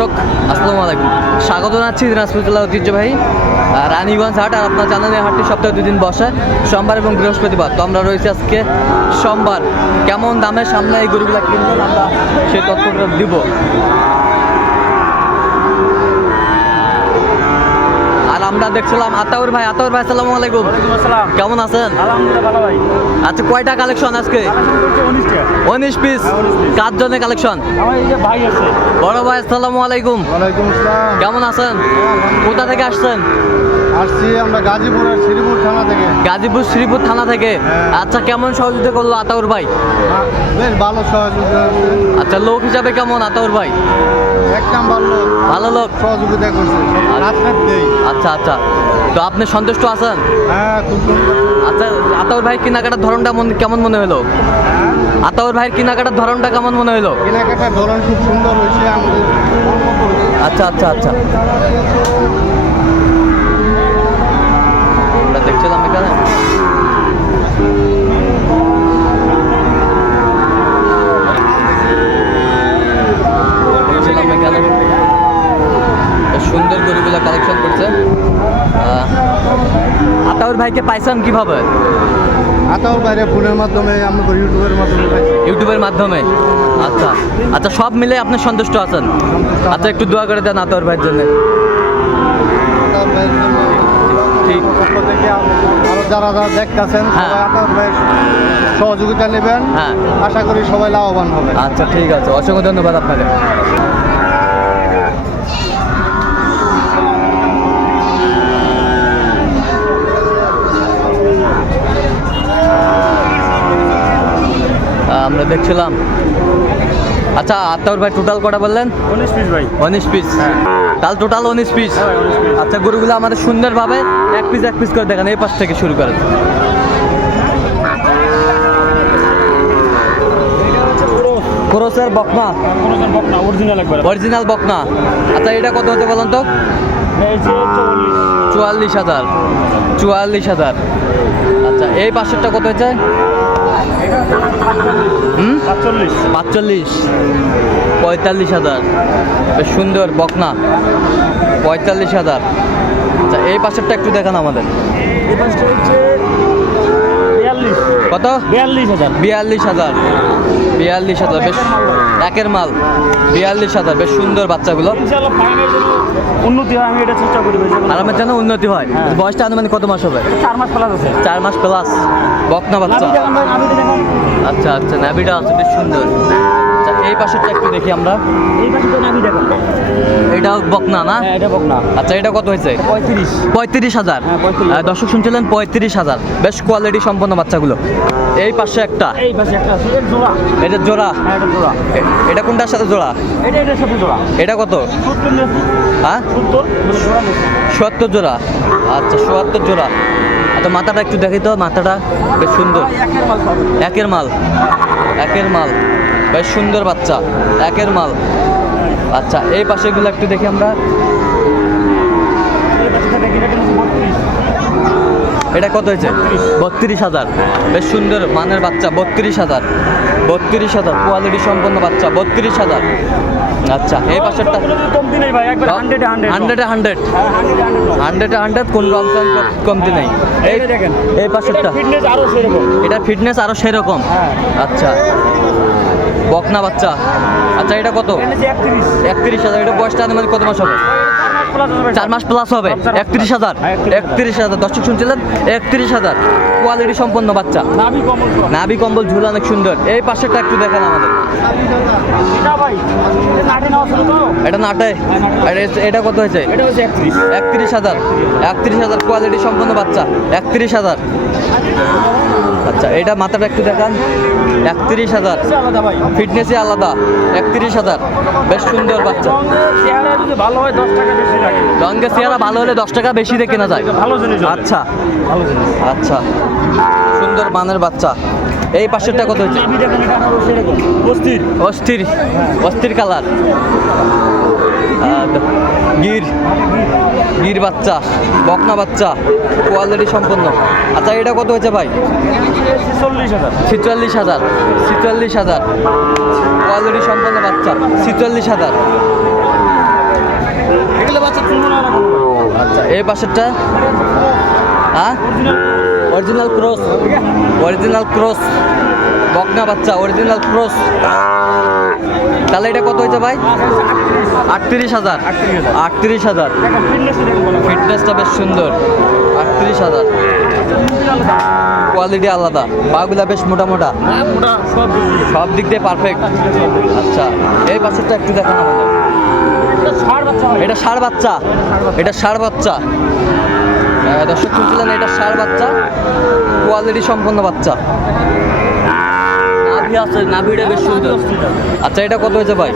দর্শক, আসসালামু আলাইকুম। স্বাগত জানাচ্ছি দিনাজপুর জেলা ঐতিহ্যবাহী রানীগঞ্জ হাট আর আপনার জানেন এই হাটটি সপ্তাহে দুদিন বসে, সোমবার এবং বৃহস্পতিবার। তো আমরা রয়েছি আজকে সোমবার। কেমন দামের সামনে এই গরুগুলা কিনবেন আমরা সেই তথ্যটা দিব আর আমরা দেখছিলাম। আতাউর ভাই আতাউর ভাই আসসালামু আলাইকুম। আসসালাম। কেমন আছেন? আলহামদুলিল্লাহ ভালো ভাই। আচ্ছা কয়টা কালেকশন আজকে? উনিশ পিস কার জন্য কালেকশন? আমার এই যে ভাই আছে। বড় ভাই আসসালামু আলাইকুম। কেমন আছেন? কোথা থেকে আসছেন? আসছি আমরা গাজীপুরের শ্রীপুর থানা থেকে। গাজীপুর শ্রীপুর থানা থেকে? হ্যাঁ। আচ্ছা কেমন সহযোগিতা করল আতাউর ভাই? বেশ ভালো সহযোগিতা আচ্ছা লোক হিসাবে কেমন আতাউর ভাই? এক নাম্বার লোক। ভালো লোক? সহযোগিতা করছে। আচ্ছা। আচ্ছা তো আপনি সন্তুষ্ট আছেন? হ্যাঁ খুব আচ্ছা আতাউর ভাই কেনাকাটার ধরনটা মন- কেমন মনে হলো? হ্যাঁ? আতাউর ভাইয়ের কেনাকাটার ধরনটা কেমন মনে হলো? কেনাকাটার ধরন খুব সুন্দর হয়েছে আমাদের আচ্ছা আচ্ছা আচ্ছা। সুন্দর গরুগুলো কালেকশন করছে। আতাউর ভাইকে পাইছেন কীভাবে? আতাউর ভাইরে ফোনের মাধ্যমে আমরা ইউটিউবের মাধ্যমে ইউটিউবের মাধ্যমে? আচ্ছা। আচ্ছা সব মিলে আপনি সন্তুষ্ট আছেন? আচ্ছা একটু দোয়া করে দেন আতাউর ভাইয়ের জন্য। ঠিক। আরও যারা যারা দেখতেছেন হ্যাঁ। সবাই আতাউর ভাইয়ের সহযোগিতা নেবেন। হ্যাঁ। আশা করি সবাই লাভবান হবে। আচ্ছা ঠিক আছে। অসংখ্য ধন্যবাদ আপনাকে। দেখছিলাম আচ্ছা আত্মাউর ভাই টোটাল কটা বললেন? উনিশ পিস ভাই। উনিশ পিস তাহলে টোটাল উনিশ পিস হ্যাঁ ভাই, 19 piece। আচ্ছা গরুগুলো আমাদের সুন্দরভাবে এক পিস এক পিস করে দেখেন এই পাশ থেকে শুরু করেন। ক্রোসের বকনা। অরিজিনাল বকনা আচ্ছা এটা কত হতে বলেন তো? চুয়াল্লিশ হাজার। চুয়াল্লিশ হাজার। আচ্ছা এই পাশেরটা কত হয়েছে? পাঁচচল্লিশ। পঁয়তাল্লিশ হাজার। বেশ সুন্দর বকনা। পঁয়তাল্লিশ হাজার। আচ্ছা এই পাশেরটা একটু দেখান আমাদের এই পাঁচটা হচ্ছে বিয়াল্লিশ কত? বিয়াল্লিশ হাজার। বিয়াল্লিশ হাজার। বিয়াল্লিশ হাজার বেশ একের মাল। বিয়াল্লিশ হাজার বেশ সুন্দর বাচ্চাগুলো। উন্নতি হয় আমি এটা চেষ্টা করি জন্য উন্নতি হয়। হ্যাঁ। বয়সটা আনুমানিক কত মাস হবে? চার মাস প্লাস আছে। চার মাস প্লাস বকনা বাচ্চা। আচ্ছা আচ্ছা নাবিটা আছে বেশ সুন্দর। এই পাশেরটা একটু দেখি আমরা। এই পাশে তো নাভি দেখেন এটাও বকনা না? হ্যাঁ এটা বক না আচ্ছা এটা কত হয়েছে? পঁয়ত্রিশ। পঁয়ত্রিশ হাজার। হ্যাঁ, দর্শক শুনছিলেন পঁয়ত্রিশ হাজার। বেশ কোয়ালিটি সম্পন্ন বাচ্চাগুলো। এই পাশে একটা। এই পাশে একটা আছে জোড়া। এটা জোড়া। হ্যাঁ এটা জোড়া। এটা কোনটার সাথে জোড়া? এটা এটার সাথে জোড়া। এটা কত? সত্তর হ্যাঁ? সত্তর জোড়া আচ্ছা চুয়াত্তর জোড়া। আচ্ছা মাথাটা একটু দেখি তো মাথাটা বেশ সুন্দর। একের মাল একের মাল। একের মাল। বেশ সুন্দর বাচ্চা একের মাল। আচ্ছা এই পাশেগুলো একটু দেখি আমরা। এটা কত হয়েছে? বত্রিশ হাজার। বেশ সুন্দর মানের বাচ্চা বত্রিশ হাজার। বত্রিশ হাজার কোয়ালিটি সম্পন্ন বাচ্চা বত্রিশ হাজার। আচ্ছা এই পাশেরটা হান্ড্রেডে হান্ড্রেড হান্ড্রেডে হান্ড্রেড কোন রকম কমতি নেই। এই দেখেন। এই পাশেরটা। এটা ফিটনেস আরও সেরকম। হ্যাঁ। আচ্ছা। বকনা বাচ্চা। আচ্ছা এটা কত? একত্রিশ হাজার। এটা বয়সটা আনুমানিক কত মাস হবে? চার মাস প্লাস হবে। একত্রিশ হাজার। 31,000 একত্রিশ হাজার। দর্শক শুনছিলেন? একত্রিশ হাজার। কোয়ালিটি সম্পন্ন বাচ্চা। নাভি কম্বল ঝুল অনেক সুন্দর। এই পাশেরটা একটু দেখেন আমাদের। এটা নাটি। এটা কত হয়েছে? একত্রিশ হাজার। একত্রিশ হাজার কোয়ালিটি সম্পন্ন বাচ্চা। একত্রিশ হাজার। আচ্ছা এটা মাথাটা একটু দেখান। একত্রিশ হাজার। ফিটনেসই আলাদা একত্রিশ হাজার। বেশ সুন্দর বাচ্চা। সঙ্গে চেহারা ভালো হয় দশ টাকা বেশি লাগে রঙে চেহারা ভালো হলে দশ টাকা বেশি দিয়ে কেনা যায়। ভালো জিনিস আচ্ছা। ভালো জিনিস। আচ্ছা। সুন্দর মানের বাচ্চা। এই পাশেরটা কত সেরকম। অস্থির। অস্থির। অস্থির কালার। গির গির বাচ্চা বকনা বাচ্চা কোয়ালিটি সম্পন্ন। আচ্ছা এটা কত হয়েছে ভাই? চল্লিশ হাজার। ছিচল্লিশ হাজার ছিচল্লিশ হাজার। কোয়ালিটি সম্পন্ন বাচ্চা ছিচল্লিশ হাজার। বাচ্চা আচ্ছা এই পাশেরটা? হ্যাঁ? অরিজিনাল ক্রস অরিজিনাল ক্রস বকনা বাচ্চা অরিজিনাল ক্রস। তাহলে এটা কত হয়েছে ভাই? আটত্রিশ হাজার। আটত্রিশ হাজার। ফিটনেসটা বেশ সুন্দর। আটত্রিশ হাজার। কোয়ালিটি আলাদা। পাগুলা বেশ মোটা মোটা। সব দিক দিয়ে পারফেক্ট। আচ্ছা এই পাশেরটা একটু দেখান হয় এটা ষাড় বাচ্চা। এটা ষাড় বাচ্চা। দর্শক শুনছিলেন, এটা ষাড় বাচ্চা। কোয়ালিটি সম্পন্ন বাচ্চা। নাভি আছে নাভিটা বেশ সুন্দর। আচ্ছা এটা কত হয়েছে ভাই?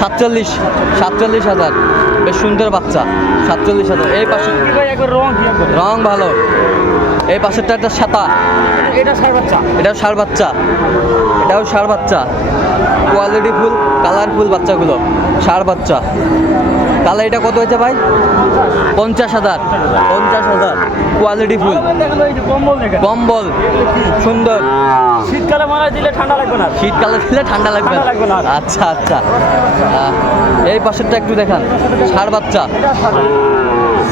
সাতচল্লিশ সাতচল্লিশ হাজার। বেশ সুন্দর বাচ্চা সাতচল্লিশ হাজার। এই পাশে রং ভালো। এই পাশেরটা একটা সাতা। এটা ষাট বাচ্চা। এটাও ষাড় বাচ্চা। এটাও ষাড় বাচ্চা। কোয়ালিটি ফুল কালারফুল বাচ্চাগুলো। ষাড় বাচ্চা। তাহলে এটা কত হয়েছে ভাই? পঞ্চাশ হাজার। পঞ্চাশ হাজার। Quality full. কম্বল সুন্দর। শীতকালে মারা দিলে ঠান্ডা লাগবে না। শীতকালে দিলে ঠান্ডা লাগবে। না। আচ্ছা আচ্ছা। এই পাশেরটা একটু দেখান। ষাড় বাচ্চা।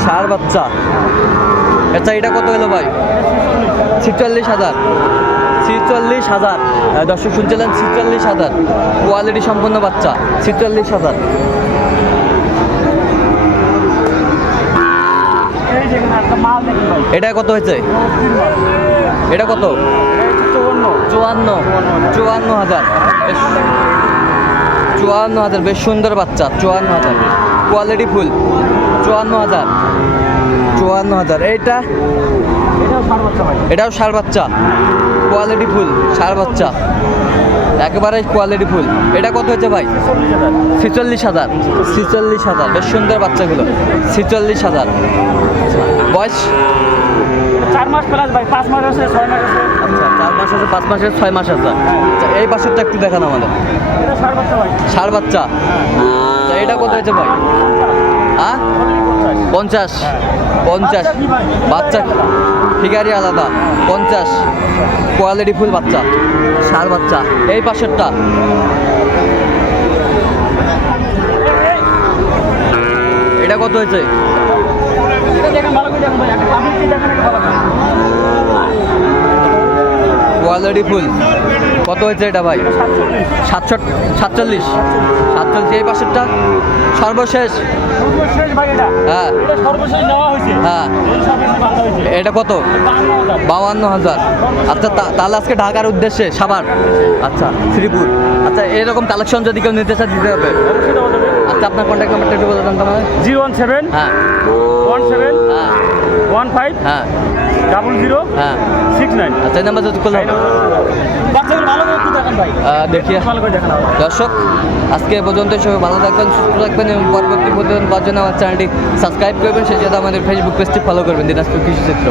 ষাড় বাচ্চা। আচ্ছা এটা কত হলো ভাই? ছিচল্লিশ হাজার। ছিচল্লিশ হাজার। দর্শক শুনছিলেন ছিচল্লিশ হাজার। কোয়ালিটি সম্পন্ন বাচ্চা ছিচল্লিশ হাজার। এটা কত হয়েছে? এটা কত? চুয়ান্ন। চুয়ান্ন হাজার। চুয়ান্ন হাজার। বেশ সুন্দর বাচ্চা। চুয়ান্ন হাজার। Quality full. চুয়ান্ন হাজার। চুয়ান্ন হাজার। এইটা? এটাও ষাট বাচ্চা কোয়ালিটি ফুল। ষাড় বাচ্চা। একেবারে কোয়ালিটি ফুল। এটা কত হয়েছে ভাই? ছিচল্লিশ হাজার। ছিচল্লিশ হাজার। বেশ সুন্দর বাচ্চাগুলো। ছিচল্লিশ হাজার। বয়স? চার মাস প্লাস ভাই পাঁচ মাস আছে ছয় মাস আছে। আচ্ছা চার মাস আছে পাঁচ ছয় মাস আছে। আচ্ছা এই পাশেরটা একটু দেখান আমাদের। ষাট বাচ্চা ভাই। বাচ্চা। আচ্ছা এটা কত হয়েছে ভাই? হ্যাঁ পঞ্চাশ। পঞ্চাশ। বাচ্চা ফিগারি আলাদা। পঞ্চাশ। কোয়ালিটি ফুল বাচ্চা। সার বাচ্চা। এই পাশেরটা। এটা কত হয়েছে। Quality full. কত হয়েছে এটা ভাই? সাতশো সাতচল্লিশ। সাতচল্লিশ এই পাশেরটা? সর্বশেষ। হ্যাঁ। হ্যাঁ। এটা কত? বাউান্ন হাজার। আচ্ছা তা- তাহলে আজকে ঢাকার উদ্দেশ্যে সাবার আচ্ছা শ্রীপুর। আচ্ছা এরকম কালেকশন যদি কেউ চায় দিতে হবে। আচ্ছা আপনার কন্ট্যাক্ট নাম্বারটা একটু বলে দেন তো আমাদের জিরো ওয়ান সেভেন হ্যাঁ ওয়ান সেভেন হ্যাঁ ওয়ান ফাইভ হ্যাঁ। ডাবল জিরো হ্যাঁ। সিক্স নাইন আচ্ছা এই নাম্বার যদি করলাম হবে। ভালো করে একটু দেখান ভাই। দেখি। ভালো করে দেখান দর্শক আজকে পর্যন্ত সবাই ভালো থাকবেন সুস্থ থাকবেন এবং পরবর্তী প্রতিদিন পাওয়ার জন্য আমার চ্যানেলটি সাবস্ক্রাইব করবেন। সেই সাথে আমাদের ফেসবুক পেজটি ফলো করবেন দিনাজপুর কৃষি চিত্র